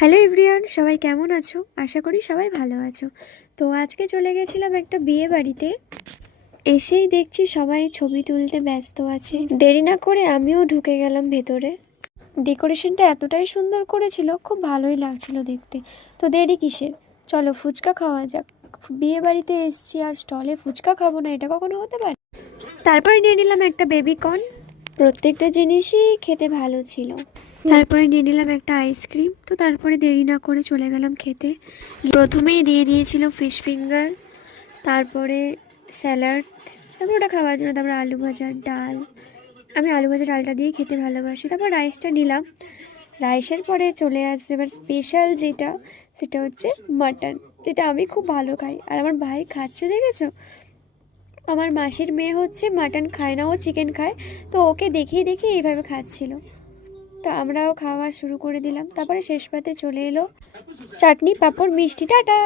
Hello everyone, সবাই কেমন আছো? আশা করি সবাই ভালো আছো। তো আজকে চলে গেছিলাম একটা বিয়ে বাড়িতে। এসেই দেখছি সবাই ছবি তুলতে ব্যস্ত আছে। দেরি না করে আমিও ঢুকে গেলাম ভেতরে। ডেকোরেশনটা এতটাই সুন্দর করেছিল, খুব ভালোই লাগছিল দেখতে। তো দেরি কিসের, চলো ফুচকা খাওয়া যাক। বিয়ে বাড়িতে এসছি আর স্টলে ফুচকা খাবো না, এটা কখনো হতে পারে? তারপরে নিয়ে নিলাম একটা বেবিকর্ন। প্রত্যেকটা জিনিসই খেতে ভালো ছিল। তারপরে নিয়ে নিলাম একটা আইসক্রিম। তো তারপরে দেরি না করে চলে গেলাম খেতে। প্রথমেই দিয়ে দিয়েছিল ফিশ ফিঙ্গার, তারপরে স্যালাড, তারপর ওটা খাওয়ার জন্য তারপরে আলু ভাজার ডাল। আমি আলু ভাজা ডালটা দিয়ে খেতে ভালোবাসি। তারপর রাইসটা নিলাম। রাইসের পরে চলে আসবে এবার স্পেশাল যেটা, সেটা হচ্ছে মাটন, যেটা আমি খুব ভালো খাই। আর আমার ভাই খাচ্ছে, দেখেছো? আমার মাসির মেয়ে হচ্ছে মাটন খায় না, ও চিকেন খায়। তো ওকে দেখেই দেখেই এইভাবে খাচ্ছিল। তো আমরাও খাওয়া শুরু করে দিলাম। তারপরে শেষ পাতে চলে এলো চাটনি, পাঁপড়, মিষ্টি। টাটা।